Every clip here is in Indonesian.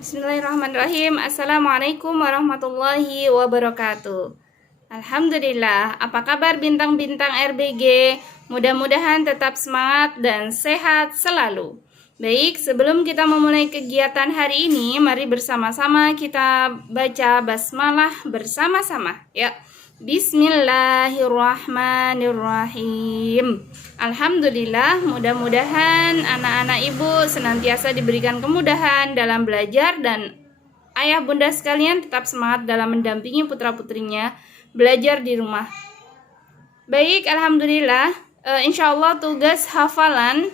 Bismillahirrahmanirrahim. Assalamualaikum warahmatullahi wabarakatuh. Alhamdulillah, apa kabar bintang-bintang RBG? Mudah-mudahan tetap semangat dan sehat selalu. Baik, sebelum kita memulai kegiatan hari ini, mari bersama-sama kita baca basmalah bersama-sama. Ya. Bismillahirrahmanirrahim. Alhamdulillah, mudah-mudahan anak-anak ibu senantiasa diberikan kemudahan dalam belajar dan ayah bunda sekalian tetap semangat dalam mendampingi putra-putrinya belajar di rumah. Baik, alhamdulillah, insya Allah tugas hafalan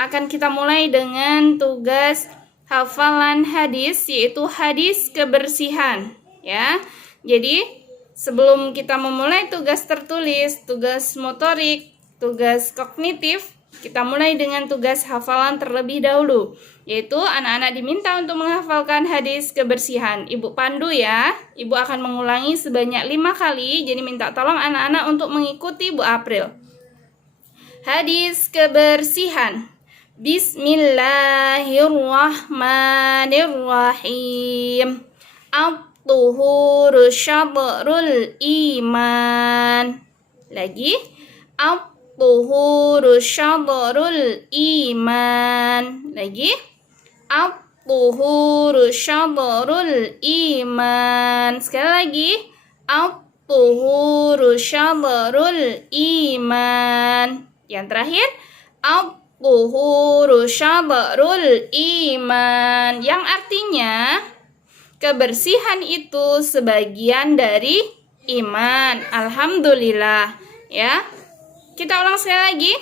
akan kita mulai dengan tugas hafalan hadis, yaitu hadis kebersihan. Ya, jadi sebelum kita memulai tugas tertulis, tugas motorik, tugas kognitif, kita mulai dengan tugas hafalan terlebih dahulu, yaitu anak-anak diminta untuk menghafalkan hadis kebersihan. Ibu pandu ya, ibu akan mengulangi sebanyak 5 kali, jadi minta tolong anak-anak untuk mengikuti Bu April. Hadis kebersihan. Bismillahirrahmanirrahim. At-tuhuru syatrul iman. Lagi. At-tuhuru syatrul iman. Lagi. At-tuhuru syatrul iman. Sekali lagi. At-tuhuru syatrul iman. Yang terakhir. At-tuhuru syatrul iman. Yang artinya kebersihan itu sebagian dari iman. Alhamdulillah. Ya. Kita ulang sekali lagi.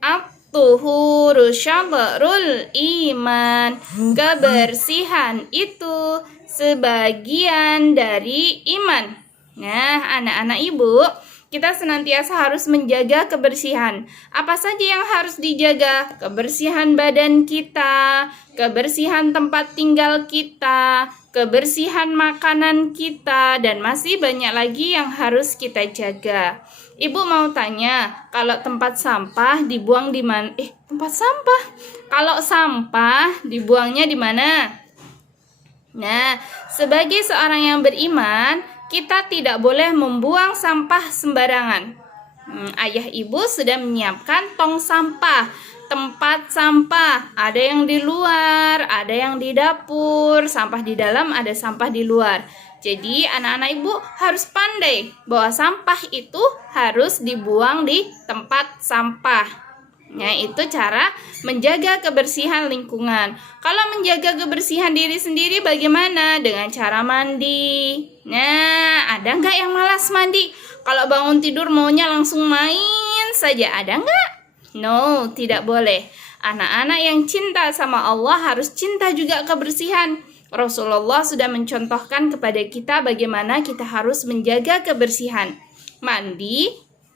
At-tuhuru syatrul iman. Kebersihan itu sebagian dari iman. Nah, anak-anak ibu, kita senantiasa harus menjaga kebersihan. Apa saja yang harus dijaga? Kebersihan badan kita, kebersihan tempat tinggal kita, kebersihan makanan kita, dan masih banyak lagi yang harus kita jaga. Ibu mau tanya, kalau tempat sampah dibuang di mana? Tempat sampah. Kalau sampah dibuangnya di mana? Nah, sebagai seorang yang beriman, kita tidak boleh membuang sampah sembarangan. Ayah ibu sudah menyiapkan tong sampah, tempat sampah. Ada yang di luar, ada yang di dapur, sampah di dalam, ada sampah di luar. Jadi anak-anak ibu harus pandai bahwa sampah itu harus dibuang di tempat sampah. Nah, itu cara menjaga kebersihan lingkungan. Kalau menjaga kebersihan diri sendiri bagaimana? Dengan cara mandi. Nah, ada nggak yang malas mandi? Kalau bangun tidur maunya langsung main saja, ada nggak? No, tidak boleh. Anak-anak yang cinta sama Allah harus cinta juga kebersihan. Rasulullah sudah mencontohkan kepada kita bagaimana kita harus menjaga kebersihan. Mandi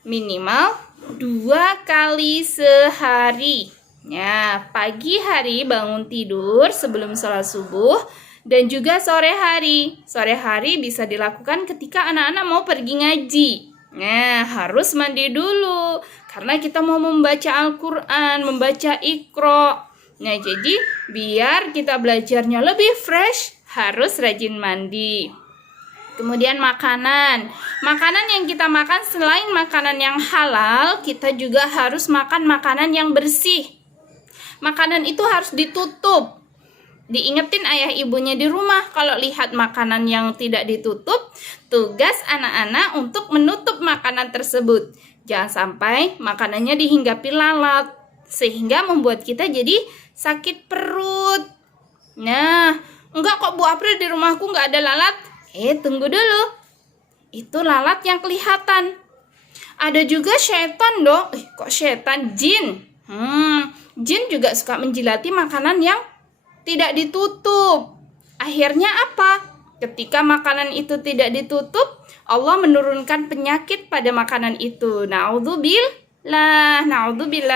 minimal 2 kali sehari. Nah, pagi hari bangun tidur sebelum sholat subuh dan juga sore hari. Sore hari bisa dilakukan ketika anak-anak mau pergi ngaji. Nah, harus mandi dulu karena kita mau membaca Al-Quran, membaca Iqra. Nah, jadi biar kita belajarnya lebih fresh, harus rajin mandi. Kemudian makanan. Makanan yang kita makan selain makanan yang halal, kita juga harus makan makanan yang bersih. Makanan itu harus ditutup. Diingetin ayah ibunya di rumah kalau lihat makanan yang tidak ditutup, tugas anak-anak untuk menutup makanan tersebut. Jangan sampai makanannya dihinggapi lalat sehingga membuat kita jadi sakit perut. Nah, enggak kok Bu April, di rumahku enggak ada lalat. Tunggu dulu. Itu lalat yang kelihatan. Ada juga setan dong. Kok setan? Jin. Jin juga suka menjilati makanan yang tidak ditutup. Akhirnya apa? Ketika makanan itu tidak ditutup, Allah menurunkan penyakit pada makanan itu. Na'udzubillah,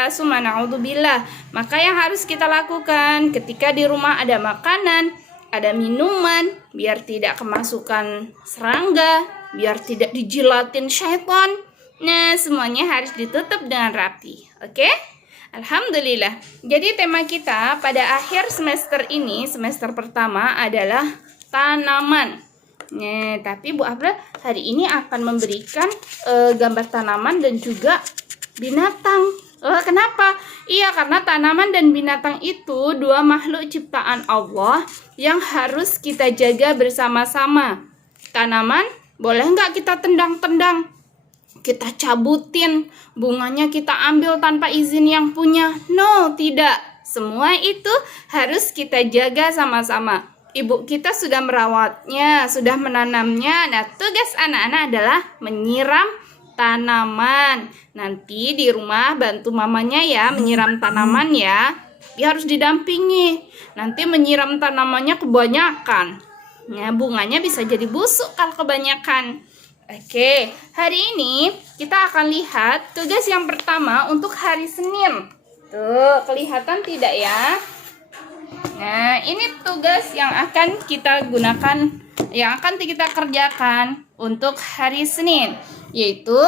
summa na'udzubillah. Maka yang harus kita lakukan ketika di rumah ada makanan, ada minuman, biar tidak kemasukan serangga, biar tidak dijilatin syaitan. Nah, semuanya harus ditutup dengan rapi. Oke? Alhamdulillah. Jadi tema kita pada akhir semester ini, semester pertama adalah tanaman. Nah, tapi Bu April hari ini akan memberikan gambar tanaman dan juga binatang. Kenapa? Iya, karena tanaman dan binatang itu dua makhluk ciptaan Allah yang harus kita jaga bersama-sama. Tanaman boleh nggak kita tendang-tendang? Kita cabutin, bunganya kita ambil tanpa izin yang punya? No, tidak. Semua itu harus kita jaga sama-sama. Ibu kita sudah merawatnya, sudah menanamnya. Nah, tugas anak-anak adalah menyiram tanaman. Nanti di rumah bantu mamanya ya menyiram tanaman ya. Dia harus didampingi. Nanti menyiram tanamannya kebanyakan. Nah, bunganya bisa jadi busuk kalau kebanyakan. Oke, hari ini kita akan lihat tugas yang pertama untuk hari Senin. Tuh, kelihatan tidak ya? Nah, ini tugas yang akan kita gunakan, yang akan kita kerjakan untuk hari Senin, yaitu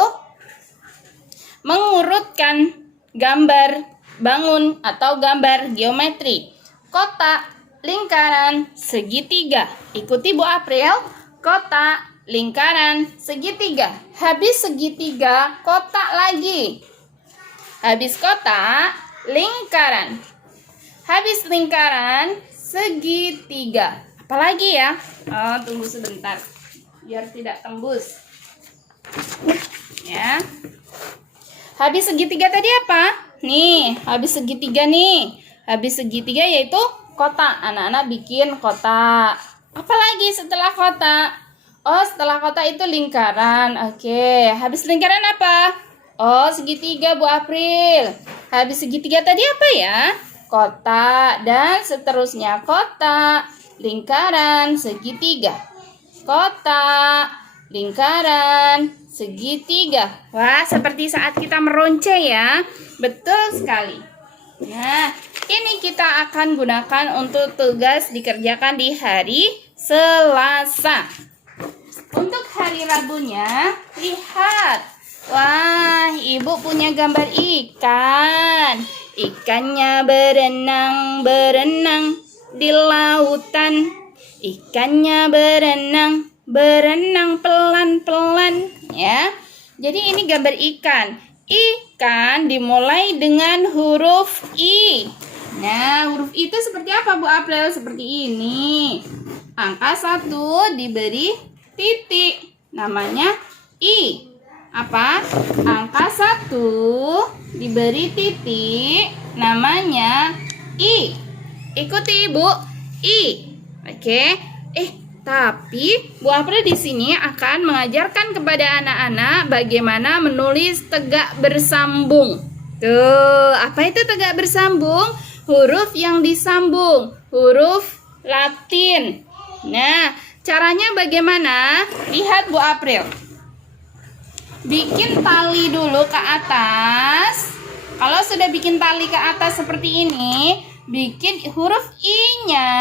mengurutkan gambar bangun atau gambar geometri, kotak, lingkaran, segitiga. Ikuti Bu April, kotak, lingkaran, segitiga. Habis segitiga, kotak lagi. Habis kotak, lingkaran. Habis lingkaran, segitiga. Apalagi ya? Tunggu sebentar biar tidak tembus. Ya. Habis segitiga tadi apa? Nih, habis segitiga nih. Habis segitiga yaitu kotak. Anak-anak bikin kotak. Apalagi setelah kotak? Setelah kotak itu lingkaran. Oke, habis lingkaran apa? Segitiga Bu April. Habis segitiga tadi apa ya? Kotak dan seterusnya. Kotak, lingkaran, segitiga. Kotak, lingkaran, segitiga. Wah, seperti saat kita meronce ya. Betul sekali. Nah, ini kita akan gunakan untuk tugas dikerjakan di hari Selasa. Untuk hari Rabunya, lihat. Wah, Ibu punya gambar ikan. Ikannya berenang di lautan. Ikannya berenang pelan-pelan ya. Jadi ini gambar ikan. Ikan dimulai dengan huruf I. Nah, huruf I itu seperti apa Bu April? Seperti ini. Angka 1 diberi titik, namanya I. Apa? Angka 1 diberi titik, namanya I. Ikuti Ibu, I. Oke. Tapi Bu April di sini akan mengajarkan kepada anak-anak bagaimana menulis tegak bersambung. Tuh, apa itu tegak bersambung? Huruf yang disambung, huruf Latin. Nah, caranya bagaimana? Lihat Bu April. Bikin tali dulu ke atas. Kalau sudah bikin tali ke atas seperti ini, bikin huruf I-nya.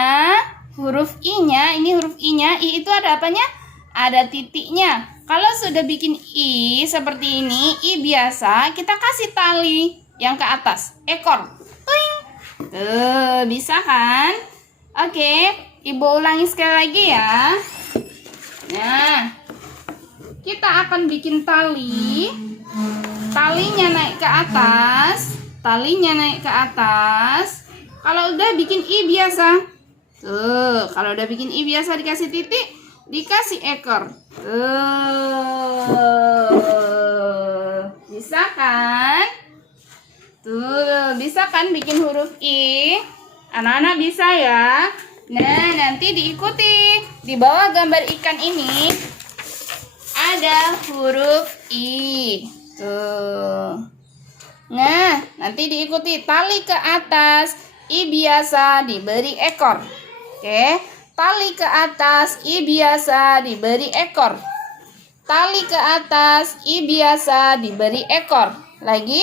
Huruf I-nya, ini huruf I-nya. I itu ada apanya? Ada titiknya. Kalau sudah bikin I seperti ini, I biasa, kita kasih tali yang ke atas. Ekor. Tuh, bisa kan? Oke. Ibu ulangi sekali lagi ya. Nah, kita akan bikin tali. Talinya naik ke atas. Talinya naik ke atas. Kalau udah bikin I biasa. Tuh, kalau udah bikin I biasa dikasih titik, dikasih ekor. Tuh, bisa kan? Tuh, bisa kan bikin huruf I? Anak-anak bisa ya? Nah, nanti diikuti. Di bawah gambar ikan ini ada huruf I. Tuh. Nah, nanti diikuti tali ke atas. I biasa diberi ekor. Oke. Tali ke atas. I biasa diberi ekor. Tali ke atas. I biasa diberi ekor. Lagi.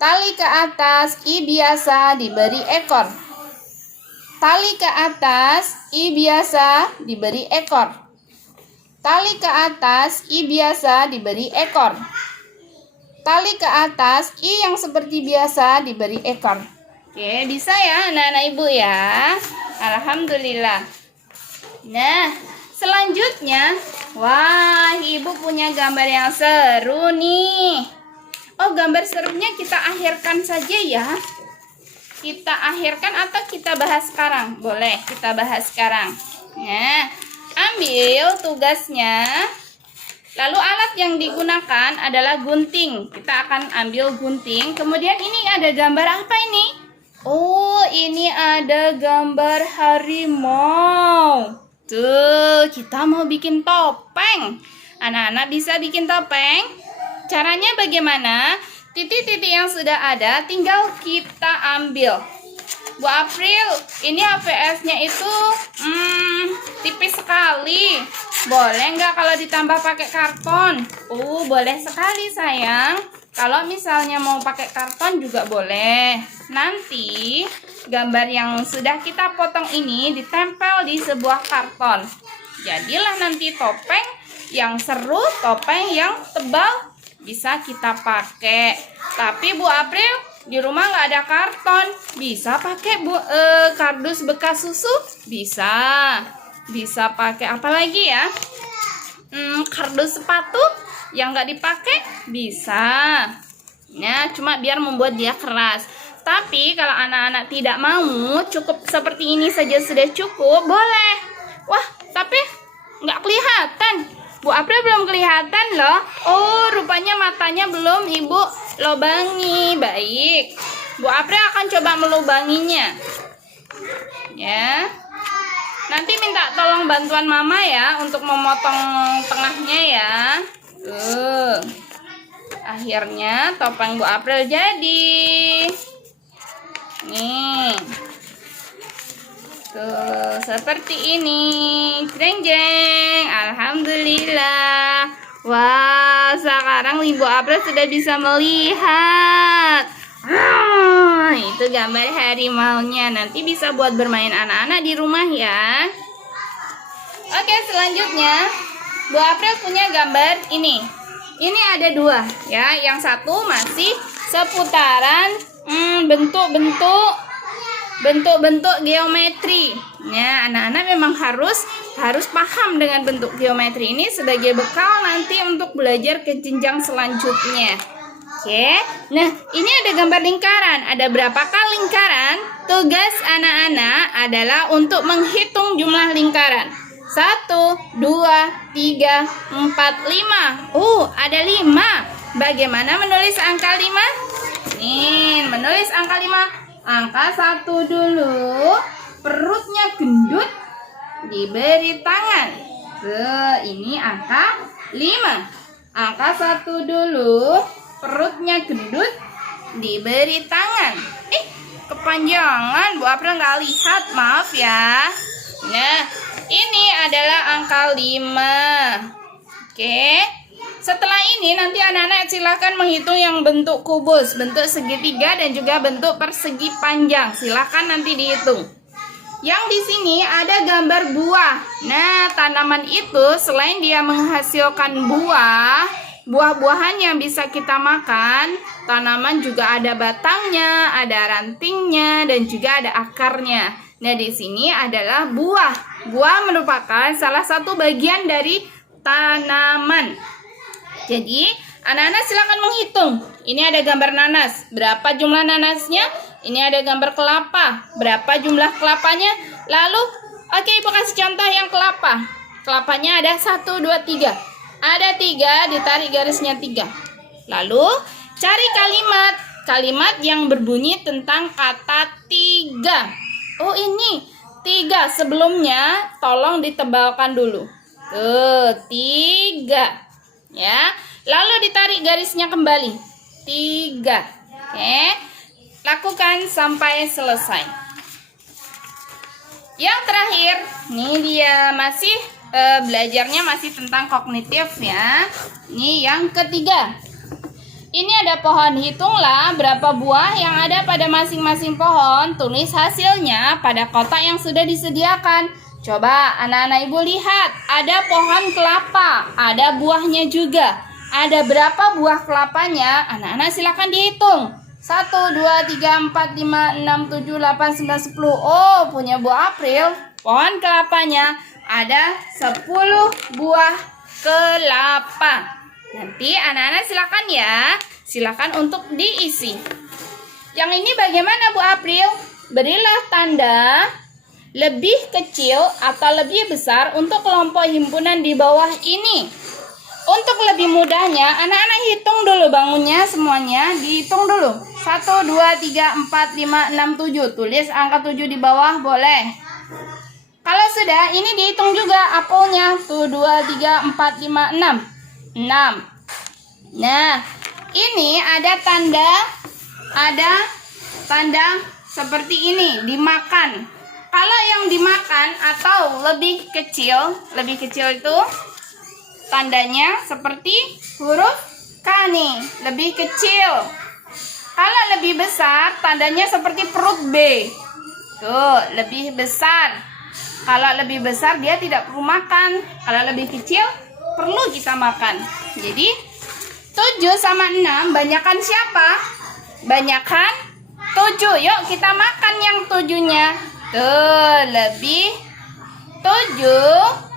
Tali ke atas. I biasa diberi ekor. Tali ke atas, I biasa diberi ekor. Tali ke atas, I biasa diberi ekor. tali ke atas, I yang seperti biasa diberi ekor. Oke, bisa ya anak-anak ibu ya. Alhamdulillah. Nah, selanjutnya, wah, ibu punya gambar yang seru nih. Oh, gambar serunya kita akhirkan saja ya. Kita akhirkan atau kita bahas sekarang? Boleh, kita bahas sekarang. Nah, ambil tugasnya. Lalu alat yang digunakan adalah gunting. Kita akan ambil gunting. Kemudian ini ada gambar apa ini? Oh, ini ada gambar harimau. Tuh, kita mau bikin topeng. Anak-anak bisa bikin topeng? Caranya bagaimana? Titik-titik yang sudah ada tinggal kita ambil. Bu April, ini HVS-nya itu tipis sekali. Boleh nggak kalau ditambah pakai karton? Boleh sekali sayang. Kalau misalnya mau pakai karton juga boleh. Nanti gambar yang sudah kita potong ini ditempel di sebuah karton. Jadilah nanti topeng yang seru, topeng yang tebal. Bisa kita pakai. Tapi Bu April di rumah nggak ada karton. Bisa pakai kardus bekas susu? Bisa. Bisa pakai apa lagi ya? Kardus sepatu yang nggak dipakai? Bisa. Nah, cuma biar membuat dia keras. Tapi kalau anak-anak tidak mau, cukup seperti ini saja sudah cukup, boleh. Wah, tapi nggak kelihatan. Bu April belum kelihatan loh. Oh, rupanya matanya belum Ibu lobangi. Baik. Bu April akan coba melubanginya. Ya. Nanti minta tolong bantuan Mama ya untuk memotong tengahnya ya. Akhirnya topeng Bu April jadi. Nih. Tuh, seperti ini. Jeng jeng. Alhamdulillah. Wah, sekarang Ibu April sudah bisa melihat. Itu gambar harimaunya. Nanti bisa buat bermain anak-anak di rumah ya. Oke, selanjutnya Bu April punya gambar ini. Ini ada dua ya. Yang satu masih seputaran bentuk-bentuk geometri. Ya, anak-anak memang harus paham dengan bentuk geometri ini sebagai bekal nanti untuk belajar ke jenjang selanjutnya. Oke. Nah, ini ada gambar lingkaran. Ada berapakah lingkaran? Tugas anak-anak adalah untuk menghitung jumlah lingkaran. 1, 2, 3, 4, 5. Ada 5. Bagaimana menulis angka 5? Nih, menulis angka 5. Angka 1 dulu, perutnya gendut, diberi tangan. Ini angka 5. Angka 1 dulu, perutnya gendut, diberi tangan. Kepanjangan, Bu April nggak lihat, maaf ya. Nah, ini adalah angka 5. Oke. Setelah ini nanti anak-anak silakan menghitung yang bentuk kubus, bentuk segitiga dan juga bentuk persegi panjang. Silakan nanti dihitung. Yang di sini ada gambar buah. Nah, tanaman itu selain dia menghasilkan buah-buahan yang bisa kita makan, tanaman juga ada batangnya, ada rantingnya dan juga ada akarnya. Nah, di sini adalah buah. Buah merupakan salah satu bagian dari tanaman. Jadi, anak-anak silakan menghitung. Ini ada gambar nanas. Berapa jumlah nanasnya? Ini ada gambar kelapa. Berapa jumlah kelapanya? Lalu, oke, Ibu kasih contoh yang kelapa. Kelapanya ada 1, 2, 3. Ada 3, ditarik garisnya 3. Lalu, cari kalimat yang berbunyi tentang kata 3. Oh, ini 3. Sebelumnya, tolong ditebalkan dulu. 3. Ya, lalu ditarik garisnya kembali 3. Oke, lakukan sampai selesai. Yang terakhir, ini dia masih belajarnya masih tentang kognitif ya. Ini yang ketiga. Ini ada pohon, hitunglah berapa buah yang ada pada masing-masing pohon. Tulis hasilnya pada kotak yang sudah disediakan. Coba anak-anak Ibu lihat, ada pohon kelapa, ada buahnya juga. ada berapa buah kelapanya? Anak-anak silakan dihitung. 1, 2, 3, 4, 5, 6, 7, 8, 9, 10. Oh, punya Bu April. Pohon kelapanya ada 10 buah kelapa. Nanti anak-anak silakan ya. Silakan untuk diisi. Yang ini bagaimana Bu April? Berilah tanda lebih kecil atau lebih besar untuk kelompok himpunan di bawah ini. Untuk lebih mudahnya, anak-anak hitung dulu bangunnya semuanya. Dihitung dulu. 1, 2, 3, 4, 5, 6, 7. Tulis angka 7 di bawah boleh. Kalau sudah, ini dihitung juga apelnya. 1, 2, 3, 4, 5, 6. 6. Nah, ini ada tanda seperti ini, dimakan. Kalau yang dimakan atau lebih kecil itu tandanya seperti huruf K nih, lebih kecil. Kalau lebih besar, tandanya seperti perut B. Tuh, lebih besar. Kalau lebih besar, dia tidak perlu makan. Kalau lebih kecil, perlu kita makan. Jadi, 7 sama 6, banyakan siapa? Banyakan 7. Yuk, kita makan yang 7-nya. Tuh, 7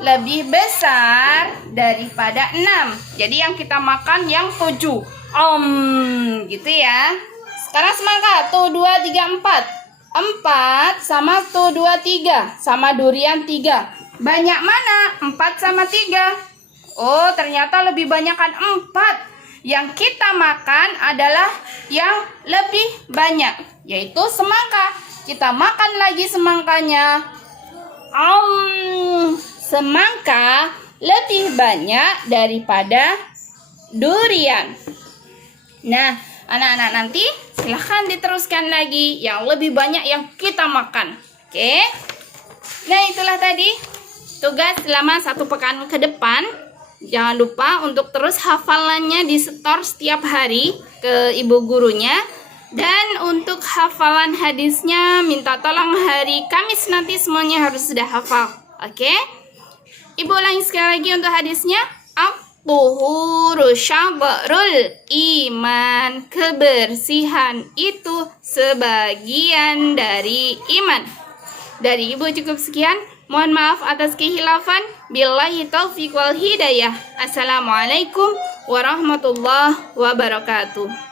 lebih besar daripada 6. Jadi yang kita makan yang 7. Gitu ya. Sekarang semangka. 1, 2, 3, 4. 4 sama 1, 2, 3. Sama durian 3. Banyak mana? 4 sama 3. Oh, ternyata lebih banyakkan 4. Yang kita makan adalah yang lebih banyak, yaitu semangka. Kita makan lagi semangkanya. Semangka lebih banyak daripada durian. Nah, anak-anak nanti silahkan diteruskan lagi yang lebih banyak yang kita makan. Oke. Nah, itulah tadi tugas selama 1 pekan ke depan. Jangan lupa untuk terus hafalannya disetor setiap hari ke ibu gurunya. Dan untuk hafalan hadisnya minta tolong hari Kamis nanti semuanya harus sudah hafal. Oke? Ibu ulangi sekali lagi untuk hadisnya. At-tuhuru syabrul iman. Kebersihan itu sebagian dari iman. Dari ibu cukup sekian. Mohon maaf atas kehilafan. Billahi taufiq wal hidayah. Assalamualaikum warahmatullahi wabarakatuh.